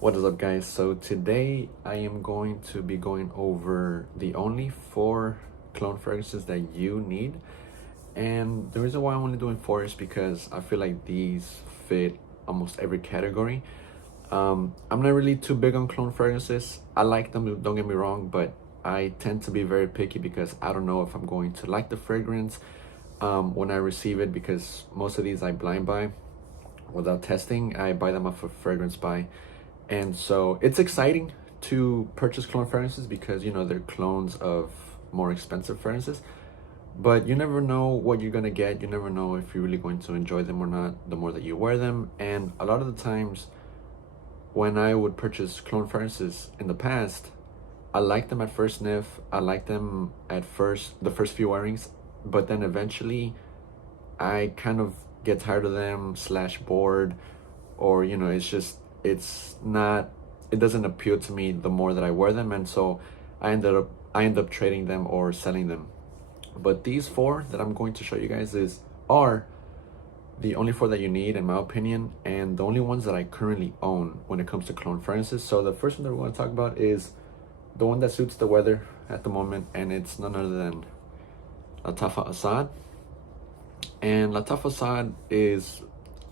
What is up, guys? So today I am going to be going over the only 4 clone fragrances that you need. And the reason why I'm only doing 4 is because I feel like these fit almost every category. I'm not really too big on clone fragrances. I like them, don't get me wrong, but I tend to be very picky because I don't know if I'm going to like the fragrance when I receive it, because most of these I blind buy without testing. I buy them off of Fragrance Buy. And so it's exciting to purchase clone fragrances because, they're clones of more expensive fragrances. But you never know what you're going to get. You never know if you're really going to enjoy them or not the more that you wear them. And a lot of the times when I would purchase clone fragrances in the past, I liked them at first sniff. I liked them at the first few wearings. But then eventually I kind of get tired of them / bored, or, it doesn't appeal to me the more that I wear them, and so I end up trading them or selling them. But these 4 that I'm going to show you guys are the only 4 that you need, in my opinion, and the only ones that I currently own when it comes to clone fragrances. So the first one that we're going to talk about is the one that suits the weather at the moment, and it's none other than Lattafa Asad. And Lattafa Asad is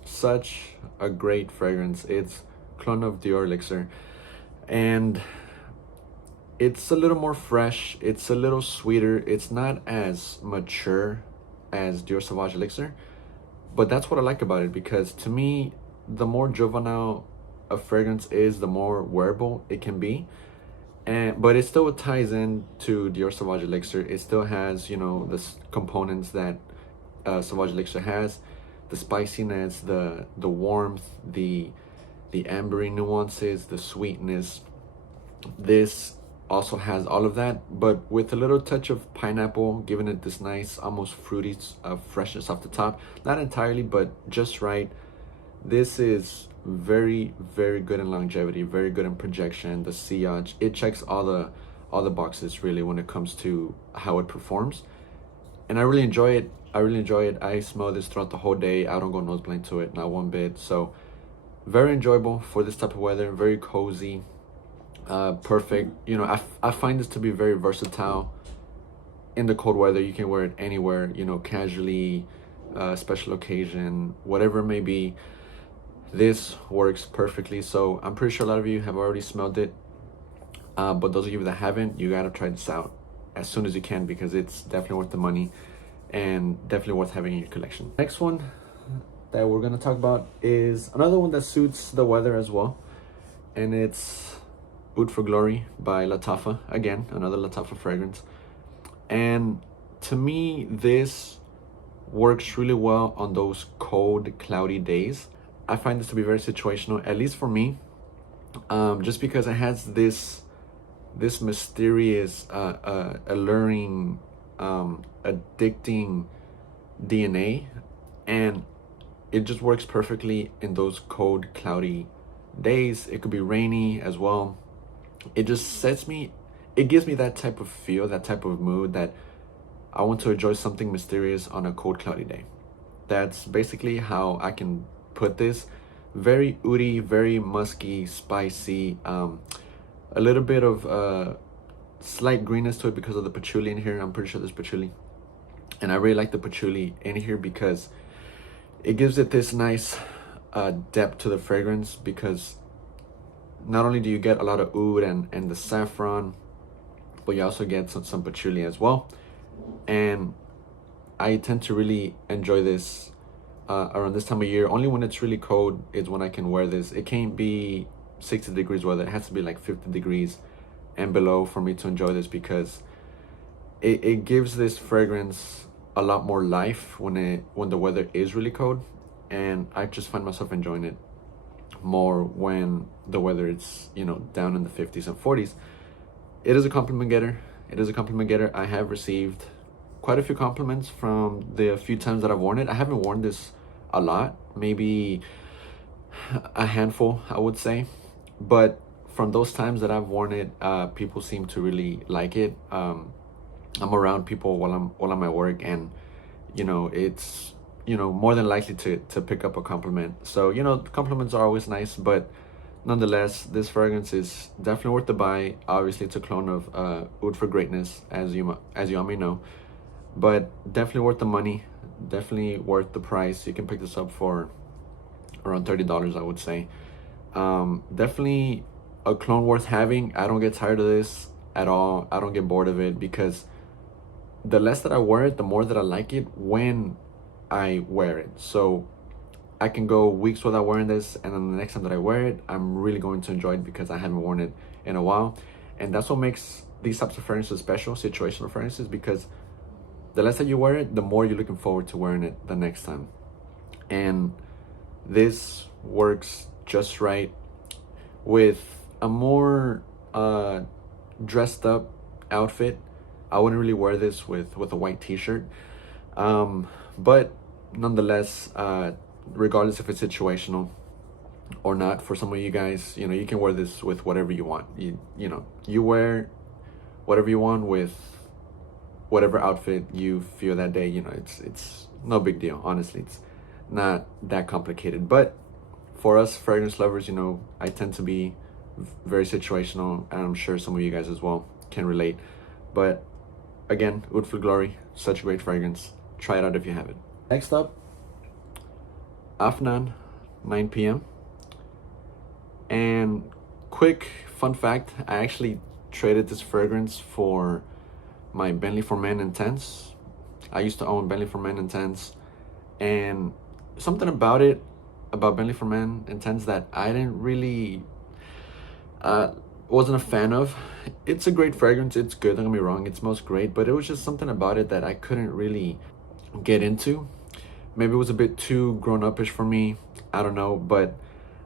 such a great fragrance. It's clone of Dior Elixir, and it's a little more fresh, it's a little sweeter, it's not as mature as Dior Sauvage Elixir, but that's what I like about it, because to me, the more juvenile a fragrance is, the more wearable it can be. But it still ties in to Dior Sauvage Elixir. It still has, the components that Sauvage Elixir has, the spiciness, the warmth, the ambery nuances, the sweetness. This also has all of that, but with a little touch of pineapple, giving it this nice, almost fruity freshness off the top. Not entirely, but just right. This is very, very good in longevity, very good in projection, the sillage. It checks all the boxes really when it comes to how it performs, and I really enjoy it. I smell this throughout the whole day. I don't go nose blind to it, not one bit. So very enjoyable for this type of weather, very cozy, perfect. I find this to be very versatile in the cold weather. You can wear it anywhere, casually, special occasion, whatever it may be. This works perfectly. So I'm pretty sure a lot of you have already smelled it, but those of you that haven't, you gotta try this out as soon as you can, because it's definitely worth the money and definitely worth having in your collection. Next one that we're gonna talk about is another one that suits the weather as well, and it's Oud for Glory by Lattafa. Again, another Lattafa fragrance, and to me this works really well on those cold, cloudy days. I find this to be very situational, at least for me, just because it has this mysterious, alluring, addicting DNA, and it just works perfectly in those cold, cloudy days. It could be rainy as well. It just it gives me that type of feel, that type of mood, that I want to enjoy something mysterious on a cold, cloudy day. That's basically how I can put this. Very oody, very musky, spicy, a little bit of slight greenness to it because of the patchouli in here. I'm pretty sure there's patchouli, and I really like the patchouli in here because it gives it this nice depth to the fragrance, because not only do you get a lot of oud and the saffron, but you also get some patchouli as well. And I tend to really enjoy this around this time of year. Only when it's really cold is when I can wear this. It can't be 60 degrees weather. It has to be like 50 degrees and below for me to enjoy this, because it gives this fragrance a lot more life when the weather is really cold, and I just find myself enjoying it more when the weather is down in the 50s and 40s. It is a compliment getter. I have received quite a few compliments from the few times that I've worn it. I haven't worn this a lot, maybe a handful, I would say, but from those times that I've worn it, people seem to really like it. I'm around people while I'm at work, and it's more than likely to pick up a compliment. So compliments are always nice, but nonetheless, this fragrance is definitely worth the buy. Obviously, it's a clone of Oud for Greatness, as you all may know, but definitely worth the money, definitely worth the price. You can pick this up for around $30, I would say. Definitely a clone worth having. I don't get tired of this at all. I don't get bored of it, because the less that I wear it, the more that I like it when I wear it. So I can go weeks without wearing this, and then the next time that I wear it, I'm really going to enjoy it because I haven't worn it in a while. And that's what makes these types of fragrances special, situational fragrances, because the less that you wear it, the more you're looking forward to wearing it the next time. And this works just right with a more dressed up outfit. I wouldn't really wear this with a white t-shirt, but nonetheless, regardless if it's situational or not, for some of you guys, you know, you can wear this with whatever you want. You wear whatever you want with whatever outfit you feel that day. You know, it's no big deal. Honestly, it's not that complicated. But for us fragrance lovers, you know, I tend to be very situational, and I'm sure some of you guys as well can relate. But again, Oud for Glory, such a great fragrance. Try it out if you haven't. Next up, Afnan, 9 p.m. And quick fun fact, I actually traded this fragrance for my Bentley for Men Intense. I used to own Bentley for Men Intense, and something about it, about Bentley for Men Intense, that I didn't really wasn't a fan of. It's a great fragrance, it's good, don't get me wrong, it smells great, but it was just something about it that I couldn't really get into. Maybe it was a bit too grown-up-ish for me, I don't know. But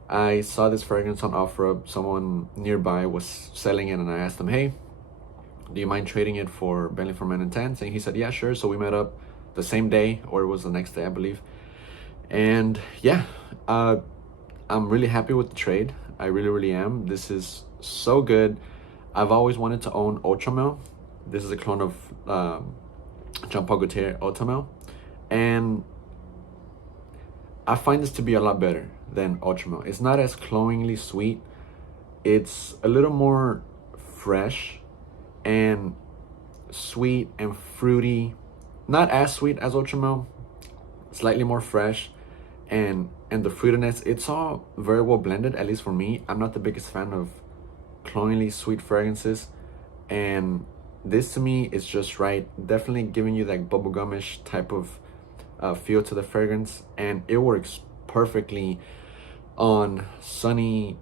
I saw this fragrance on OfferUp. Someone nearby was selling it, and I asked them, hey, do you mind trading it for Bentley for Men Intense? And he said, yeah, sure. So we met up the same day, or it was the next day, I believe. And yeah, I'm really happy with the trade. I really am. This is so good. I've always wanted to own Ultramel. This is a clone of Jean Paul Gaultier Ultramel, and I find this to be a lot better than Ultramel. It's not as cloyingly sweet. It's a little more fresh and sweet and fruity. Not as sweet as Ultramel, slightly more fresh, and the fruitiness, it's all very well blended, at least for me. I'm not the biggest fan of cloyingly sweet fragrances, and this to me is just right. Definitely giving you that bubblegumish type of feel to the fragrance, and it works perfectly on sunny,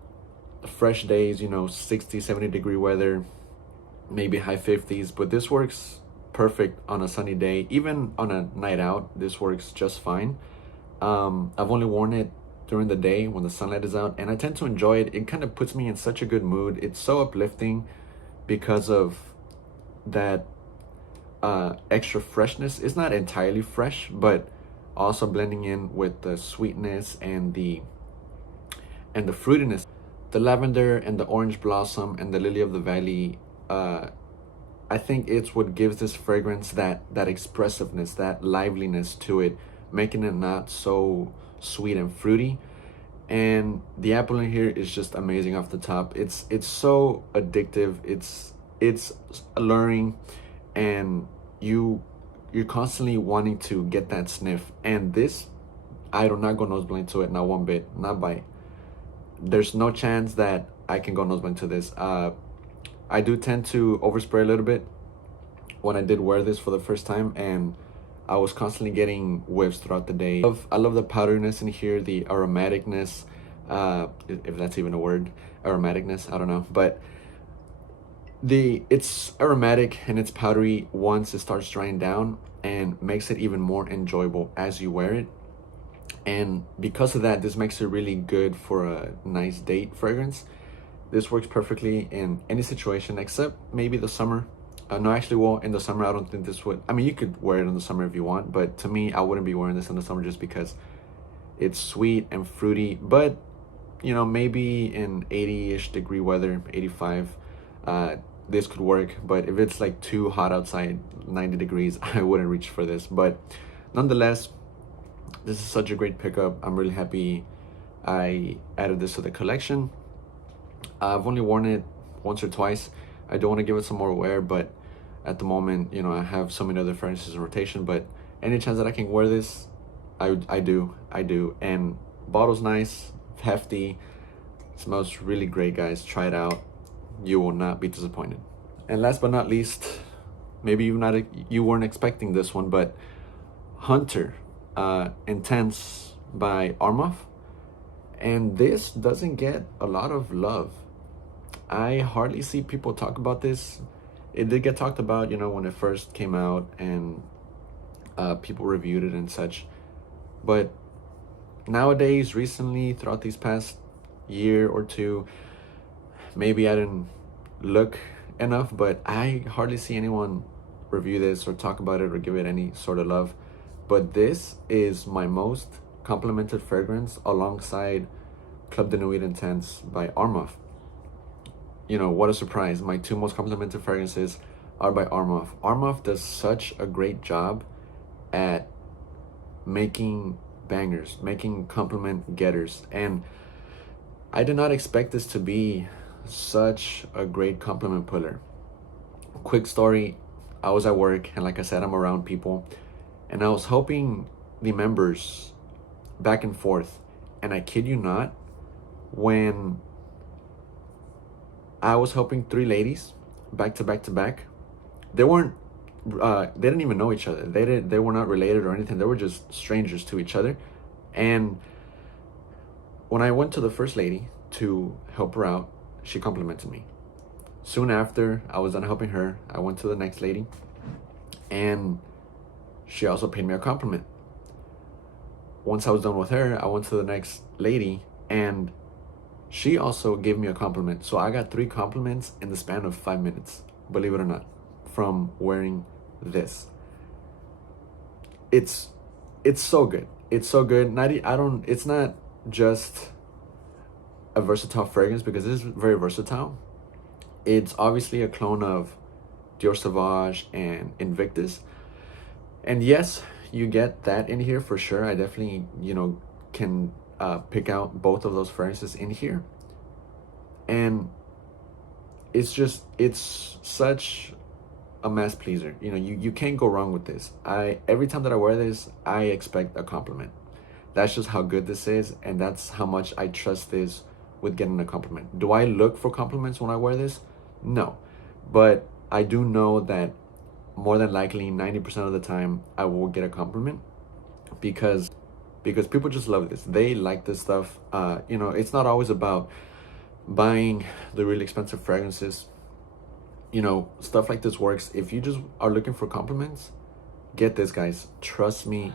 fresh days, you know, 60-70 degree weather, maybe high 50s. But this works perfect on a sunny day. Even on a night out, this works just fine. I've only worn it during the day when the sunlight is out, and I tend to enjoy it. It kind of puts me in such a good mood. It's so uplifting because of that extra freshness. It's not entirely fresh, but also blending in with the sweetness and the fruitiness. The lavender and the orange blossom and the lily of the valley, I think it's what gives this fragrance that expressiveness, that liveliness to it, making it not so sweet and fruity. And the apple in here is just amazing off the top. It's so addictive. It's alluring, and you're constantly wanting to get that sniff. And this, I do not go nose blind to it, not one bit, not by. There's no chance that I can go nose blind to this. I do tend to overspray a little bit when I did wear this for the first time, and I was constantly getting whiffs throughout the day. I love the powderiness in here, the aromaticness, if that's even a word, aromaticness, I don't know. But it's aromatic and it's powdery once it starts drying down, and makes it even more enjoyable as you wear it. And because of that, this makes it really good for a nice date fragrance. This works perfectly in any situation except maybe the summer. No, actually, well, in the summer, I don't think this would. I mean, you could wear it in the summer if you want, but to me, I wouldn't be wearing this in the summer just because it's sweet and fruity. But, you know, maybe in 80-ish degree weather, 85, this could work. But if it's like too hot outside, 90 degrees, I wouldn't reach for this. But nonetheless, this is such a great pickup. I'm really happy I added this to the collection. I've only worn it once or twice. I do want to give it some more wear, but at the moment, you know, I have so many other fragrances in rotation. But any chance that I can wear this, I do. And bottle's nice, hefty, smells really great, guys. Try it out. You will not be disappointed. And last but not least, maybe you weren't expecting this one, but Hunter Intense by Armaf. And this doesn't get a lot of love. I hardly see people talk about this. It did get talked about, you know, when it first came out, and people reviewed it and such. But nowadays, recently, throughout these past year or two, maybe I didn't look enough, but I hardly see anyone review this or talk about it or give it any sort of love. But this is my most complimented fragrance alongside Club de Nuit Intense by Armaf. You know, what a surprise. My two most complimented fragrances are by Armaf. Armaf does such a great job at making bangers, making compliment getters. And I did not expect this to be such a great compliment puller. Quick story, I was at work, and like I said, I'm around people, and I was helping the members back and forth. And I kid you not, when I was helping three ladies back to back to back, they didn't even know each other. They were not related or anything. They were just strangers to each other. And when I went to the first lady to help her out, she complimented me. Soon after I was done helping her, I went to the next lady, and she also paid me a compliment. Once I was done with her, I went to the next lady, and she also gave me a compliment. So I got 3 compliments in the span of 5 minutes, believe it or not, from wearing this. It's so good. It's so good. It's not just a versatile fragrance, because it is very versatile. It's obviously a clone of Dior Sauvage and Invictus. And yes, you get that in here for sure. I definitely, you know, can pick out both of those fragrances in here. And it's such a mass pleaser. You know, you can't go wrong with this. Every time that I wear this, I expect a compliment. That's just how good this is, and that's how much I trust this with getting a compliment. Do I look for compliments when I wear this? No. But I do know that more than likely 90% of the time I will get a compliment, because people just love this. They like this stuff. You know, it's not always about buying the really expensive fragrances. You know, stuff like this works. If you just are looking for compliments, get this, guys. Trust me.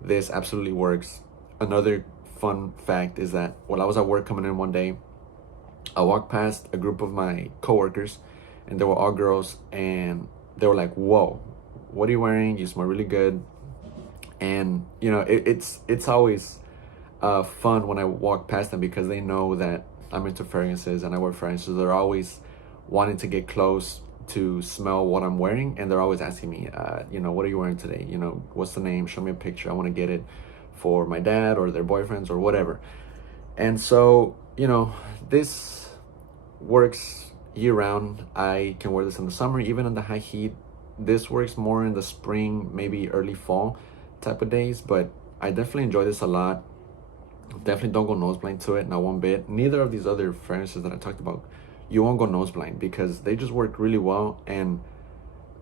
This absolutely works. Another fun fact is that while I was at work coming in one day, I walked past a group of my coworkers, and they were all girls, and they were like, "Whoa, what are you wearing? You smell really good." And you know, it's always fun when I walk past them, because they know that I'm into fragrances and I wear fragrances. They're always wanting to get close to smell what I'm wearing, and they're always asking me, you know, what are you wearing today? You know, what's the name? Show me a picture. I want to get it for my dad or their boyfriends or whatever. And so, you know, this works year round. I can wear this in the summer, even in the high heat. This works more in the spring, maybe early fall type of days, but I definitely enjoy this a lot. Definitely don't go nose blind to it, not one bit. Neither of these other fragrances that I talked about, you won't go nose blind, because they just work really well. And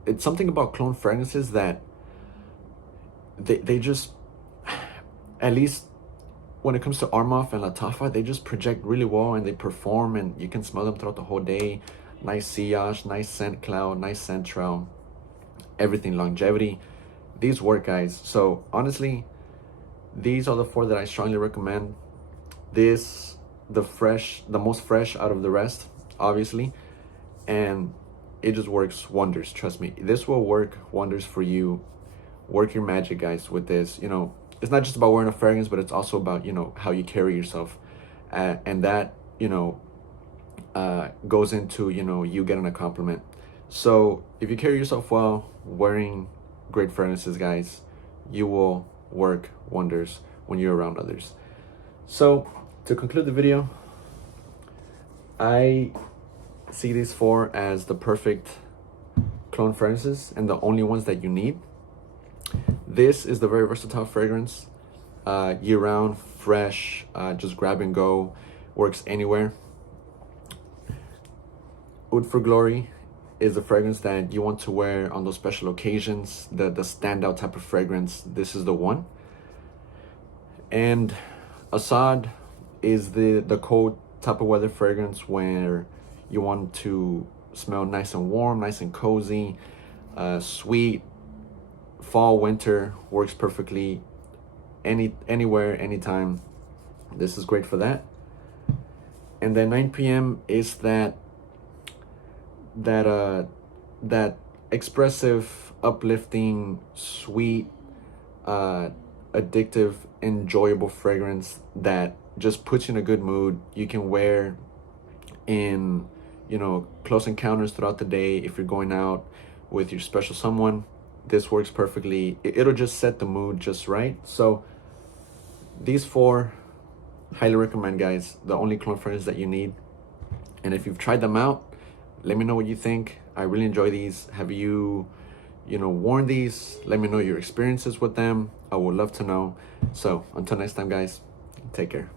it's something about clone fragrances that they just, at least when it comes to Armaf and Lattafa, they just project really well, and they perform, and you can smell them throughout the whole day. Nice sillage, nice scent cloud, nice scent trail, everything, longevity. These work, guys. So honestly, these are the 4 that I strongly recommend. This, the most fresh out of the rest, obviously, and it just works wonders. Trust me, this will work wonders for you. Work your magic, guys, with this. You know, it's not just about wearing a fragrance, but it's also about, you know, how you carry yourself, and that, you know, goes into, you know, you getting a compliment. So if you carry yourself well, wearing great fragrances, guys, you will work wonders when you're around others. So to conclude the video, I see these 4 as the perfect cologne fragrances and the only ones that you need. This is the very versatile fragrance, year-round, fresh, just grab and go, works anywhere. Oud for Glory is a fragrance that you want to wear on those special occasions, the standout type of fragrance. This is the one. And Asad is the cold type of weather fragrance where you want to smell nice and warm, nice and cozy, sweet. Fall, winter works perfectly. Anywhere, anytime. This is great for that. And then 9 p.m. is that expressive, uplifting, sweet, addictive, enjoyable fragrance that just puts you in a good mood. You can wear in, you know, close encounters throughout the day. If you're going out with your special someone, this works perfectly. It'll just set the mood just right. So these 4, highly recommend, guys. The only cologne fragrance that you need. And if you've tried them out, let me know what you think. I really enjoy these. Have you worn these? Let me know your experiences with them. I would love to know. So until next time, guys, take care.